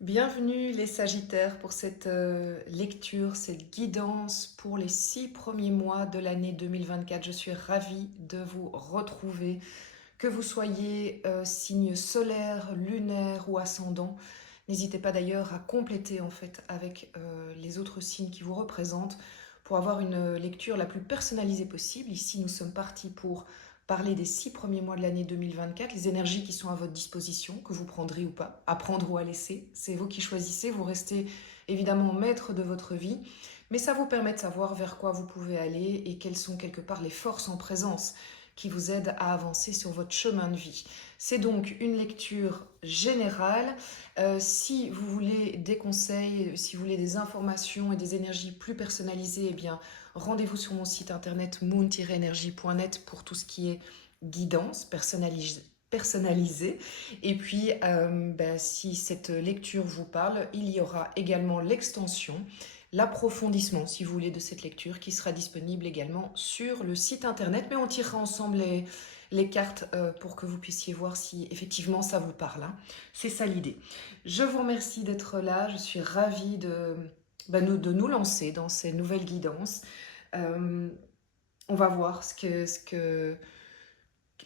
Bienvenue les Sagittaires pour cette lecture, cette guidance pour les 6 premiers mois de l'année 2024. Je suis ravie de vous retrouver, que vous soyez signe solaire, lunaire ou ascendant. N'hésitez pas d'ailleurs à compléter en fait avec les autres signes qui vous représentent pour avoir une lecture la plus personnalisée possible. Ici, nous sommes partis pour parler des 6 premiers mois de l'année 2024, les énergies qui sont à votre disposition, que vous prendrez ou pas, à prendre ou à laisser. C'est vous qui choisissez, vous restez évidemment maître de votre vie, mais ça vous permet de savoir vers quoi vous pouvez aller et quelles sont quelque part les forces en présence qui vous aident à avancer sur votre chemin de vie. C'est donc une lecture générale. Si vous voulez des conseils, si vous voulez des informations et des énergies plus personnalisées, eh bien, rendez-vous sur mon site internet moon-energie.net pour tout ce qui est guidance personnalisée. Et puis, si cette lecture vous parle, il y aura également l'extension, l'approfondissement, si vous voulez, de cette lecture qui sera disponible également sur le site internet. Mais on tirera ensemble les cartes pour que vous puissiez voir si effectivement ça vous parle, hein. C'est ça l'idée. Je vous remercie d'être là. Je suis ravie de nous lancer dans ces nouvelles guidances. On va voir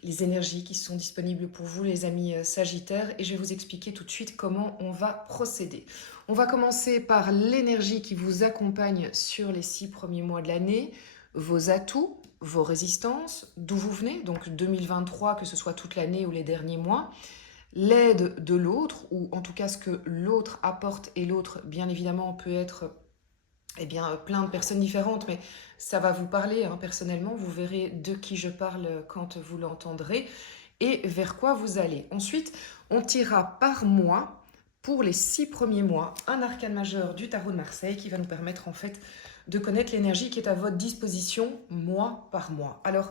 les énergies qui sont disponibles pour vous, les amis Sagittaires, et je vais vous expliquer tout de suite comment on va procéder. On va commencer par l'énergie qui vous accompagne sur les 6 premiers mois de l'année, vos atouts, vos résistances, d'où vous venez, donc 2023, que ce soit toute l'année ou les derniers mois, l'aide de l'autre, ou en tout cas ce que l'autre apporte, et l'autre, bien évidemment, peut être plein de personnes différentes, mais ça va vous parler, hein, personnellement. Vous verrez de qui je parle quand vous l'entendrez et vers quoi vous allez. Ensuite, on tirera par mois, pour les 6 premiers mois, un arcane majeur du tarot de Marseille qui va nous permettre en fait de connaître l'énergie qui est à votre disposition mois par mois. Alors,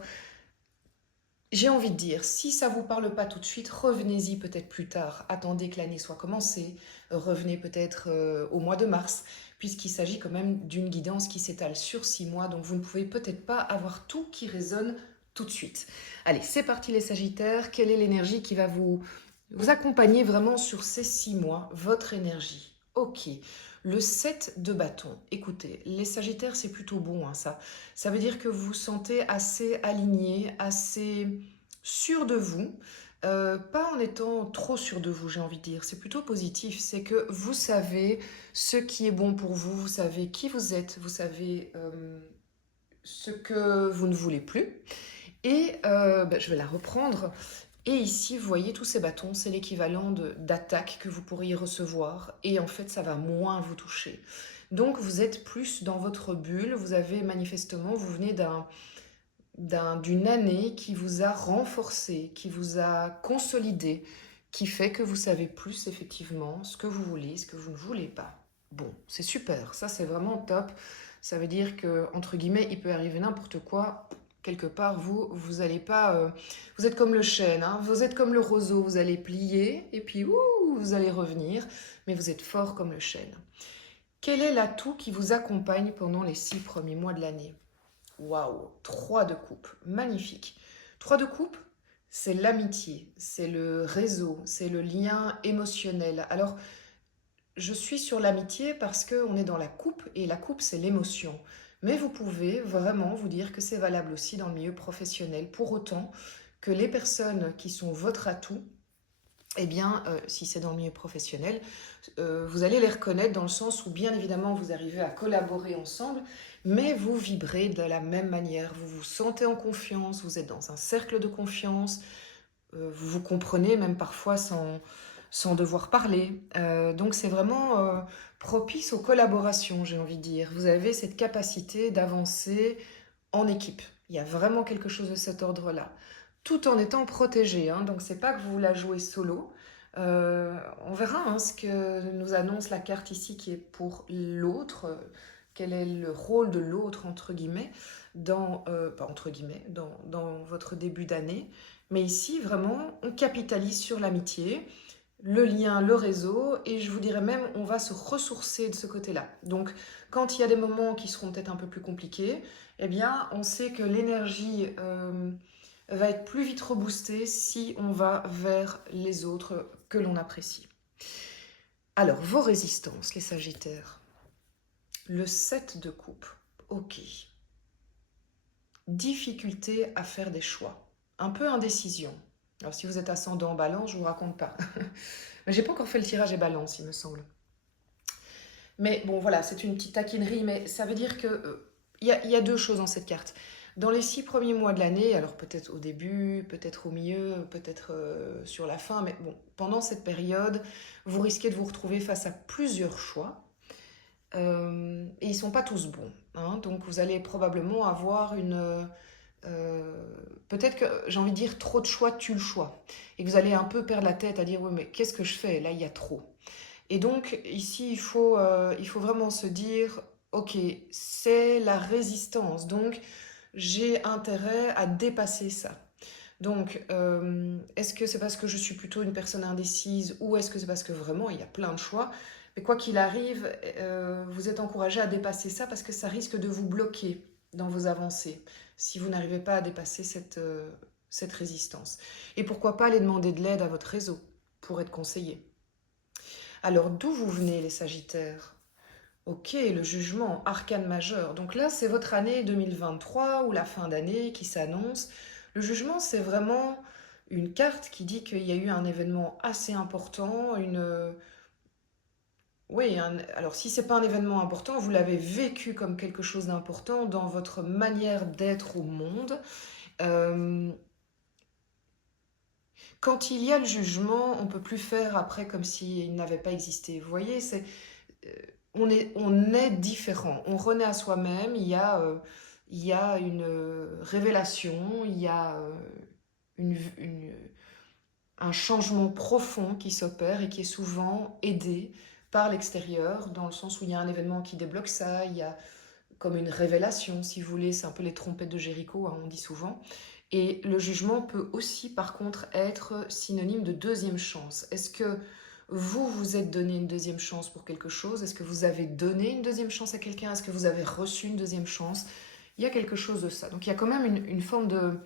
j'ai envie de dire, si ça ne vous parle pas tout de suite, revenez-y peut-être plus tard. Attendez que l'année soit commencée. Revenez peut-être au mois de mars, puisqu'il s'agit quand même d'une guidance qui s'étale sur 6 mois, donc vous ne pouvez peut-être pas avoir tout qui résonne tout de suite. Allez, c'est parti les Sagittaires. Quelle est l'énergie qui va vous accompagner vraiment sur ces 6 mois? Votre énergie. Ok. Le 7 de bâton. Écoutez, les Sagittaires, c'est plutôt bon, hein, ça. Ça veut dire que vous vous sentez assez aligné, assez sûr de vous, pas en étant trop sûr de vous, j'ai envie de dire. C'est plutôt positif, c'est que vous savez ce qui est bon pour vous, vous savez qui vous êtes, vous savez ce que vous ne voulez plus. Et je vais la reprendre. Et ici, vous voyez, tous ces bâtons, c'est l'équivalent d'attaque que vous pourriez recevoir. Et en fait, ça va moins vous toucher. Donc, vous êtes plus dans votre bulle. Vous avez manifestement, vous venez d'une année qui vous a renforcé, qui vous a consolidé, qui fait que vous savez plus effectivement ce que vous voulez, ce que vous ne voulez pas. Bon, c'est super, ça c'est vraiment top. Ça veut dire que, entre guillemets, il peut arriver n'importe quoi. Quelque part, vous allez pas... vous êtes comme le chêne, hein, vous êtes comme le roseau, vous allez plier et puis vous allez revenir, mais vous êtes fort comme le chêne. Quel est l'atout qui vous accompagne pendant les 6 premiers mois de l'année? Waouh, 3 de coupe, magnifique. 3 de coupe, c'est l'amitié, c'est le réseau, c'est le lien émotionnel. Alors, je suis sur l'amitié parce qu'on est dans la coupe et la coupe, c'est l'émotion. Mais vous pouvez vraiment vous dire que c'est valable aussi dans le milieu professionnel. Pour autant que les personnes qui sont votre atout, eh bien, si c'est dans le milieu professionnel, vous allez les reconnaître dans le sens où, bien évidemment, vous arrivez à collaborer ensemble, mais vous vibrez de la même manière. Vous vous sentez en confiance, vous êtes dans un cercle de confiance, vous vous comprenez même parfois sans devoir parler. Donc, c'est vraiment propice aux collaborations, j'ai envie de dire. Vous avez cette capacité d'avancer en équipe. Il y a vraiment quelque chose de cet ordre-là, tout en étant protégé, hein. Donc c'est pas que vous la jouez solo. On verra, hein, ce que nous annonce la carte ici qui est pour l'autre. Quel est le rôle de l'autre, entre guillemets, pas entre guillemets, dans votre début d'année. Mais ici, vraiment, on capitalise sur l'amitié, le lien, le réseau, et je vous dirais même, on va se ressourcer de ce côté-là. Donc, quand il y a des moments qui seront peut-être un peu plus compliqués, eh bien, on sait que l'énergie va être plus vite reboostée si on va vers les autres que l'on apprécie. Alors, vos résistances, les Sagittaires. Le 7 de coupe. Ok. Difficulté à faire des choix. Un peu indécision. Alors, si vous êtes ascendant en balance, je ne vous raconte pas. Mais j'ai pas encore fait le tirage et balance, il me semble. Mais bon, voilà, c'est une petite taquinerie, mais ça veut dire que y a deux choses dans cette carte. Dans les 6 premiers mois de l'année, alors peut-être au début, peut-être au milieu, peut-être sur la fin, mais bon, pendant cette période, vous risquez de vous retrouver face à plusieurs choix. Et ils ne sont pas tous bons, hein. Donc vous allez probablement avoir peut-être que j'ai envie de dire trop de choix tue le choix. Et que vous allez un peu perdre la tête à dire oui mais qu'est-ce que je fais? Là il y a trop. Et donc ici il faut vraiment se dire ok c'est la résistance. Donc j'ai intérêt à dépasser ça. Donc, est-ce que c'est parce que je suis plutôt une personne indécise ou est-ce que c'est parce que vraiment il y a plein de choix? Mais quoi qu'il arrive, vous êtes encouragé à dépasser ça parce que ça risque de vous bloquer dans vos avancées si vous n'arrivez pas à dépasser cette résistance. Et pourquoi pas aller demander de l'aide à votre réseau pour être conseillé. Alors, d'où vous venez les Sagittaires? Ok, le jugement, arcane majeur. Donc là, c'est votre année 2023 ou la fin d'année qui s'annonce. Le jugement, c'est vraiment une carte qui dit qu'il y a eu un événement assez important, Oui, alors si c'est pas un événement important, vous l'avez vécu comme quelque chose d'important dans votre manière d'être au monde. Euh, Quand il y a le jugement, on peut plus faire après comme s'il n'avait pas existé. Vous voyez, euh, on est différent, on renaît à soi-même, il y a une révélation, il y a un changement profond qui s'opère et qui est souvent aidé par l'extérieur, dans le sens où il y a un événement qui débloque ça, il y a comme une révélation, si vous voulez, c'est un peu les trompettes de Jéricho, hein, on dit souvent. Et le jugement peut aussi, par contre, être synonyme de deuxième chance. Est-ce que vous vous êtes donné une deuxième chance pour quelque chose? Est-ce que vous avez donné une deuxième chance à quelqu'un? Est-ce que vous avez reçu une deuxième chance? Il y a quelque chose de ça. Donc il y a quand même une forme de,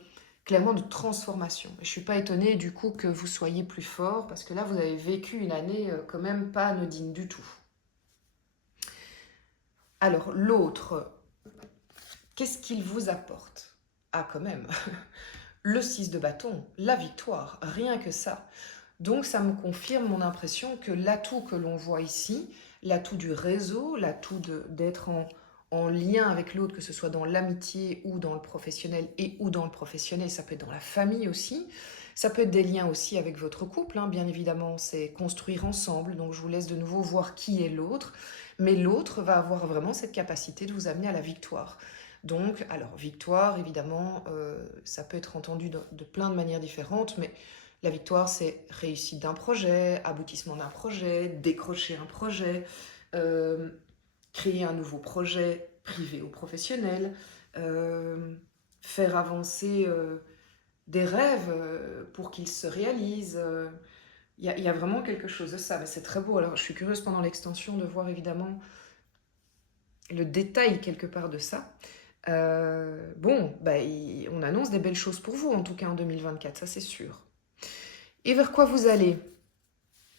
clairement, de transformation. Et je ne suis pas étonnée du coup que vous soyez plus fort, parce que là, vous avez vécu une année quand même pas anodine du tout. Alors l'autre, qu'est-ce qu'il vous apporte? Ah, quand même, le 6 de bâton, la victoire, rien que ça. Donc ça me confirme mon impression que l'atout que l'on voit ici, l'atout du réseau, l'atout d'être en lien avec l'autre, que ce soit dans l'amitié ou dans le professionnel, et ou dans le professionnel, ça peut être dans la famille aussi, ça peut être des liens aussi avec votre couple, hein, bien évidemment, c'est construire ensemble, donc je vous laisse de nouveau voir qui est l'autre, mais l'autre va avoir vraiment cette capacité de vous amener à la victoire. Donc, alors, victoire, évidemment, ça peut être entendu de plein de manières différentes, mais la victoire, c'est réussite d'un projet, aboutissement d'un projet, décrocher un projet, euh, créer un nouveau projet privé ou professionnel, euh, faire avancer des rêves pour qu'ils se réalisent. Il y a vraiment quelque chose de ça, mais c'est très beau. Alors, je suis curieuse pendant l'extension de voir évidemment le détail quelque part de ça. Bon, bah, on annonce des belles choses pour vous, en tout cas en 2024, ça c'est sûr. Et vers quoi vous allez?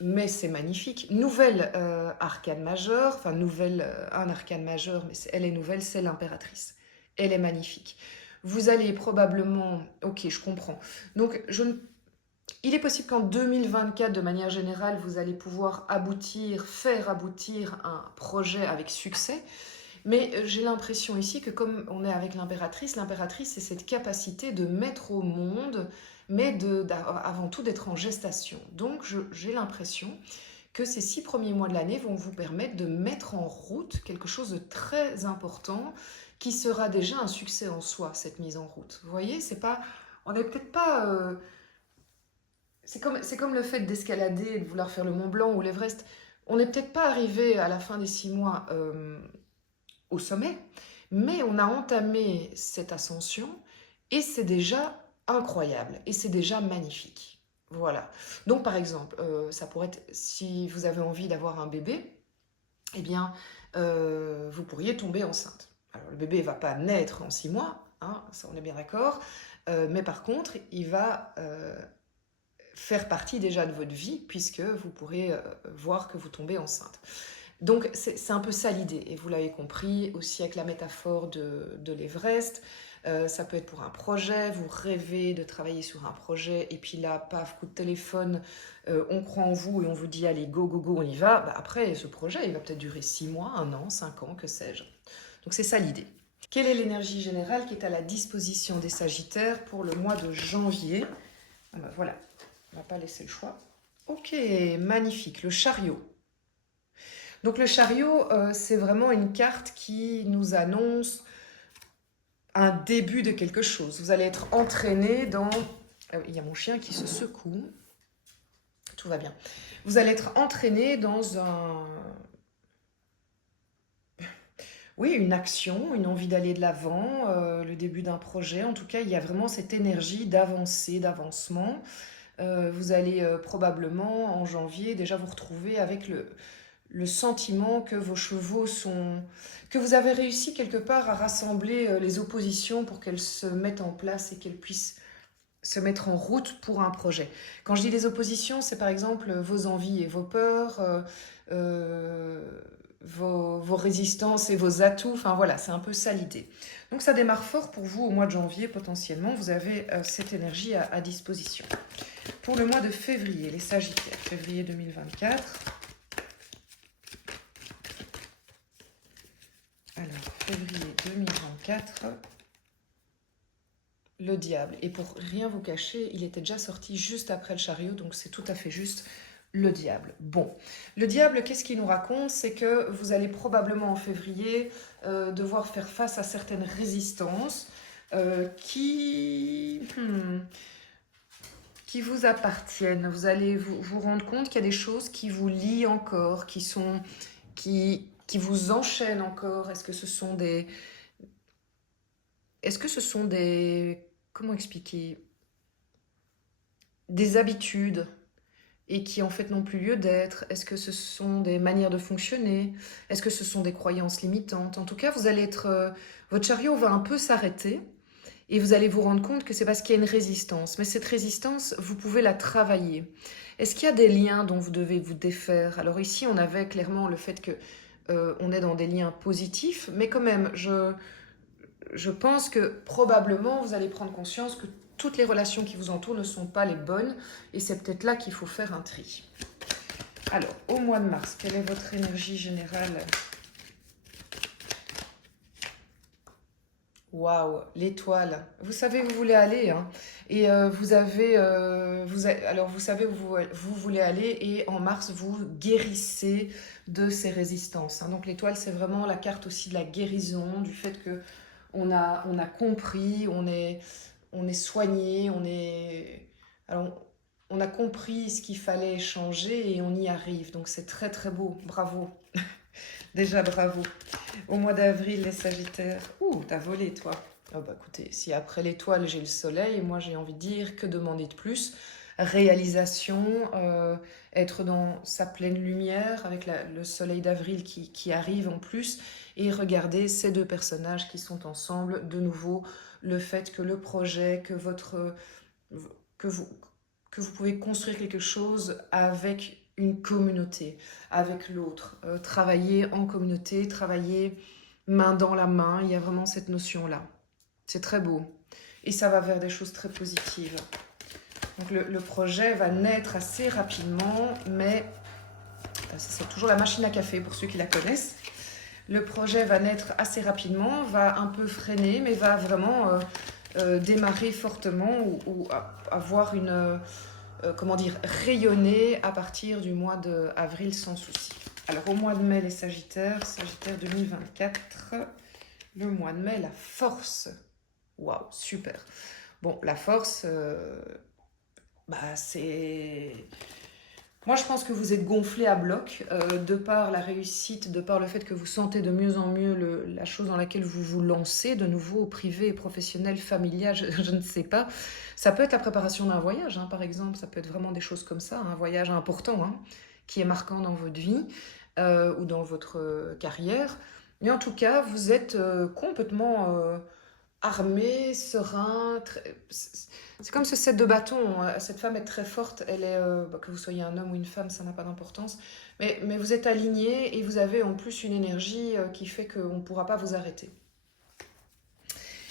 Mais c'est magnifique. Nouvelle arcane majeure, enfin nouvelle, un arcane majeur, mais elle est nouvelle, c'est l'impératrice. Elle est magnifique. Vous allez probablement... Ok, je comprends. Donc, il est possible qu'en 2024, de manière générale, vous allez pouvoir faire aboutir un projet avec succès. Mais j'ai l'impression ici que comme on est avec l'impératrice, c'est cette capacité de mettre au monde, mais avant tout d'être en gestation. Donc j'ai l'impression que ces 6 premiers mois de l'année vont vous permettre de mettre en route quelque chose de très important qui sera déjà un succès en soi, cette mise en route. Vous voyez, c'est pas, on n'est peut-être pas... c'est comme le fait d'escalader et de vouloir faire le Mont Blanc ou l'Everest. On n'est peut-être pas arrivé à la fin des 6 mois au sommet, mais on a entamé cette ascension et c'est déjà incroyable et c'est déjà magnifique. Voilà. Donc par exemple, ça pourrait être si vous avez envie d'avoir un bébé, eh bien, vous pourriez tomber enceinte. Alors le bébé ne va pas naître en 6 mois, hein, ça on est bien d'accord, mais par contre, il va faire partie déjà de votre vie, puisque vous pourrez voir que vous tombez enceinte. Donc c'est un peu ça l'idée, et vous l'avez compris aussi avec la métaphore de l'Everest. Ça peut être pour un projet, vous rêvez de travailler sur un projet, et puis là, paf, coup de téléphone, on croit en vous et on vous dit allez, go, go, go, on y va. Bah, après, ce projet, il va peut-être durer 6 mois, 1 an, 5 ans, que sais-je. Donc c'est ça l'idée. Quelle est l'énergie générale qui est à la disposition des Sagittaires pour le mois de janvier? Ah bah voilà, on ne va pas laisser le choix. Ok, magnifique, le chariot. Donc le chariot, c'est vraiment une carte qui nous annonce un début de quelque chose. Vous allez être entraîné dans... il y a mon chien qui se secoue. Tout va bien. Vous allez être entraîné dans oui, une action, une envie d'aller de l'avant, le début d'un projet. En tout cas, il y a vraiment cette énergie d'avancer, d'avancement. Vous allez probablement, en janvier, déjà vous retrouver avec le sentiment que vos chevaux sont... que vous avez réussi quelque part à rassembler les oppositions pour qu'elles se mettent en place et qu'elles puissent se mettre en route pour un projet. Quand je dis les oppositions, c'est par exemple vos envies et vos peurs, vos résistances et vos atouts. Enfin voilà, c'est un peu ça l'idée. Donc ça démarre fort pour vous au mois de janvier potentiellement. Vous avez cette énergie à disposition. Pour le mois de février, les Sagittaires, février 2024. Alors, février 2024, le diable. Et pour rien vous cacher, il était déjà sorti juste après le chariot, donc c'est tout à fait juste, le diable. Bon, le diable, qu'est-ce qu'il nous raconte? C'est que vous allez probablement en février devoir faire face à certaines résistances qui vous appartiennent. Vous allez vous rendre compte qu'il y a des choses qui vous lient encore, qui vous enchaînent encore. Est-ce que ce sont des... Comment expliquer? Des habitudes et qui en fait n'ont plus lieu d'être? Est-ce que ce sont des manières de fonctionner? Est-ce que ce sont des croyances limitantes? En tout cas, vous allez être... votre chariot va un peu s'arrêter et vous allez vous rendre compte que c'est parce qu'il y a une résistance. Mais cette résistance, vous pouvez la travailler. Est-ce qu'il y a des liens dont vous devez vous défaire? Alors ici, on avait clairement le fait que on est dans des liens positifs, mais quand même, je pense que probablement vous allez prendre conscience que toutes les relations qui vous entourent ne sont pas les bonnes et c'est peut-être là qu'il faut faire un tri. Alors, au mois de mars, quelle est votre énergie générale? Waouh, l'étoile. Vous savez où vous voulez aller, hein. Et alors vous savez où vous voulez aller et en mars, vous guérissez de ces résistances, hein. Donc l'étoile, c'est vraiment la carte aussi de la guérison, du fait que on a compris, on est soigné, alors, on a compris ce qu'il fallait changer et on y arrive. Donc c'est très très beau, bravo. Déjà bravo. Au mois d'avril, les Sagittaires. Ouh, t'as volé toi. Oh bah écoutez, si après l'étoile j'ai le soleil, moi j'ai envie de dire que demander de plus. Réalisation, être dans sa pleine lumière avec le soleil d'avril qui arrive en plus et regarder ces deux personnages qui sont ensemble. De nouveau, le fait que le projet, que vous, que vous pouvez construire quelque chose avec une communauté, avec l'autre, travailler en communauté, travailler main dans la main, il y a vraiment cette notion-là. C'est très beau. Et ça va vers des choses très positives. Donc le projet va naître assez rapidement, mais c'est toujours la machine à café pour ceux qui la connaissent. Le projet va naître assez rapidement, va un peu freiner, mais va vraiment démarrer fortement ou avoir une... comment dire, rayonner à partir du mois d'avril sans souci. Alors au mois de mai, les Sagittaires, Sagittaire 2024, le mois de mai, la force. Waouh, super. Bon, la force, c'est... Moi, je pense que vous êtes gonflé à bloc de par la réussite, de par le fait que vous sentez de mieux en mieux la chose dans laquelle vous vous lancez, de nouveau privé, professionnel, familial, je ne sais pas. Ça peut être la préparation d'un voyage, hein, par exemple. Ça peut être vraiment des choses comme ça, un voyage important, hein, qui est marquant dans votre vie ou dans votre carrière. Mais en tout cas, vous êtes complètement armé, serein. C'est comme ce set de bâtons, hein. Cette femme est très forte. Elle est, que vous soyez un homme ou une femme, ça n'a pas d'importance. Mais vous êtes aligné et vous avez en plus une énergie qui fait qu'on ne pourra pas vous arrêter.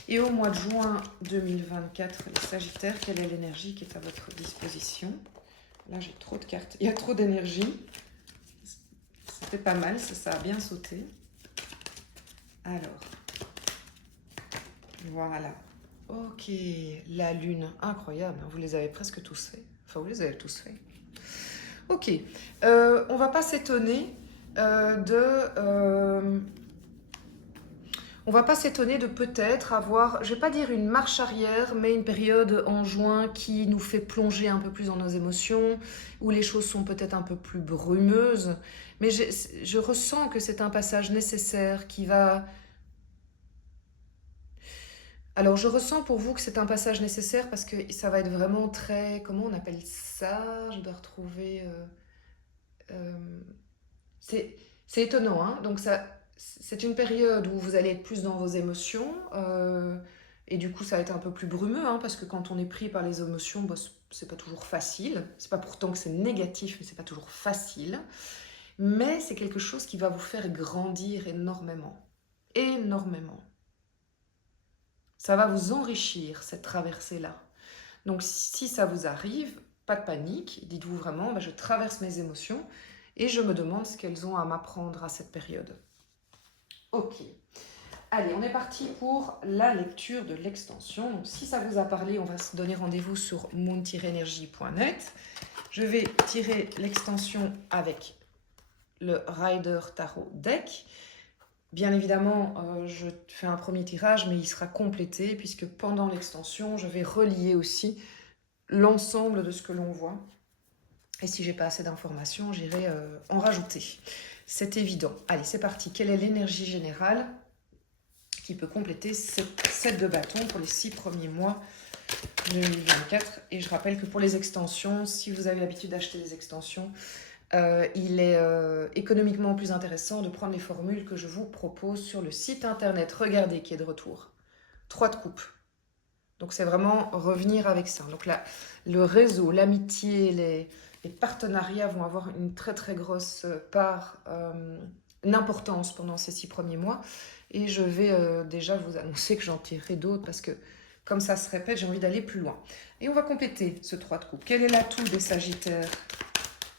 Et au mois de juin 2024, les Sagittaires, quelle est l'énergie qui est à votre disposition? Là, j'ai trop de cartes. Il y a trop d'énergie. C'était pas mal, ça a bien sauté. Alors, voilà. Ok, la lune, incroyable. Vous les avez presque tous faits. Enfin, vous les avez tous faits. Ok, on va pas s'étonner on va pas s'étonner de peut-être avoir, je vais pas dire une marche arrière, mais une période en juin qui nous fait plonger un peu plus dans nos émotions, où les choses sont peut-être un peu plus brumeuses. Mais je ressens que c'est un passage nécessaire qui va... Alors je ressens pour vous que c'est un passage nécessaire parce que ça va être vraiment très... Comment on appelle ça? Je dois retrouver... euh, c'est étonnant, hein. Donc c'est une période où vous allez être plus dans vos émotions, et du coup ça va être un peu plus brumeux, hein, parce que quand on est pris par les émotions, bah, c'est pas toujours facile. C'est pas pourtant que c'est négatif, mais c'est pas toujours facile. Mais c'est quelque chose qui va vous faire grandir énormément. Énormément. Ça va vous enrichir, cette traversée-là. Donc si ça vous arrive, pas de panique, dites-vous vraiment, bah, je traverse mes émotions et je me demande ce qu'elles ont à m'apprendre à cette période. Ok. Allez, on est parti pour la lecture de l'extension. Donc si ça vous a parlé, on va se donner rendez-vous sur moon-energie.net. Je vais tirer l'extension avec le Rider Tarot Deck. Bien évidemment, je fais un premier tirage, mais il sera complété puisque pendant l'extension, je vais relier aussi l'ensemble de ce que l'on voit. Et si j'ai pas assez d'informations, j'irai en rajouter. C'est évident. Allez, c'est parti. Quelle est l'énergie générale qui peut compléter cette set de bâtons pour les 6 premiers mois 2024? Et je rappelle que pour les extensions, si vous avez l'habitude d'acheter des extensions, il est économiquement plus intéressant de prendre les formules que je vous propose sur le site internet. Regardez qui est de retour. 3 de coupe. Donc c'est vraiment revenir avec ça. Donc là, le réseau, l'amitié, les partenariats vont avoir une très très grosse part d'importance pendant ces 6 premiers mois. Et je vais déjà vous annoncer que j'en tirerai d'autres parce que comme ça se répète, j'ai envie d'aller plus loin. Et on va compléter ce 3 de coupe. Quel est l'atout des Sagittaires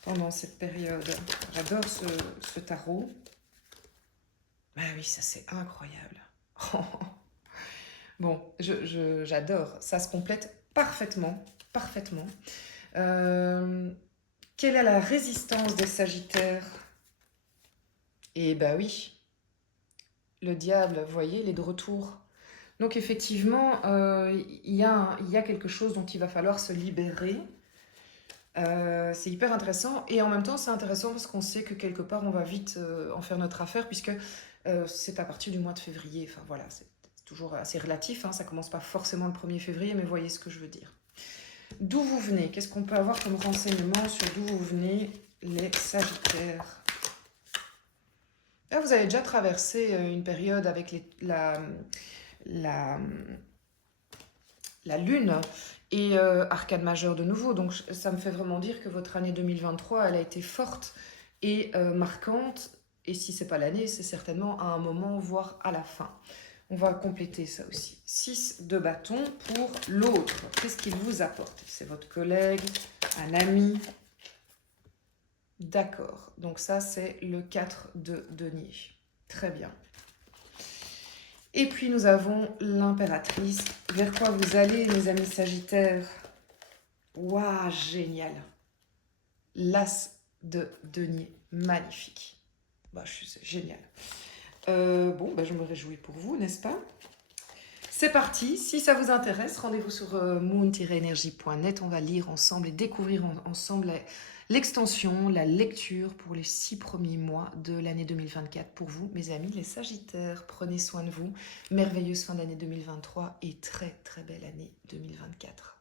pendant cette période? J'adore ce tarot. Ah oui, ça c'est incroyable. Bon, j'adore. Ça se complète parfaitement, parfaitement. Quelle est la résistance des Sagittaires? Eh ben oui, le diable, vous voyez, il est de retour. Donc effectivement, il y a quelque chose dont il va falloir se libérer. C'est hyper intéressant. Et en même temps, c'est intéressant parce qu'on sait que quelque part, on va vite en faire notre affaire puisque c'est à partir du mois de février. Enfin voilà, c'est toujours assez relatif, hein. Ça commence pas forcément le 1er février, mais vous voyez ce que je veux dire. D'où vous venez? Qu'est-ce qu'on peut avoir comme renseignement sur d'où vous venez, les Sagittaires? Là, vous avez déjà traversé une période avec la Lune et arcade majeure de nouveau. Donc, ça me fait vraiment dire que votre année 2023, elle a été forte et marquante. Et si c'est pas l'année, c'est certainement à un moment, voire à la fin. On va compléter ça aussi. 6 de bâton pour l'autre. Qu'est-ce qu'il vous apporte? C'est votre collègue, un ami. D'accord. Donc ça, c'est le 4 de denier. Très bien. Et puis, nous avons l'impératrice. Vers quoi vous allez, mes amis Sagittaires? Waouh, génial. L'as de denier. Magnifique. Bah, c'est génial. Bon, bah, je me réjouis pour vous, n'est-ce pas? C'est parti. Si ça vous intéresse, rendez-vous sur moon-energie.net. On va lire ensemble et découvrir ensemble l'extension, la lecture pour les 6 premiers mois de l'année 2024. Pour vous, mes amis, les Sagittaires, prenez soin de vous. Merveilleuse fin d'année 2023 et très très belle année 2024.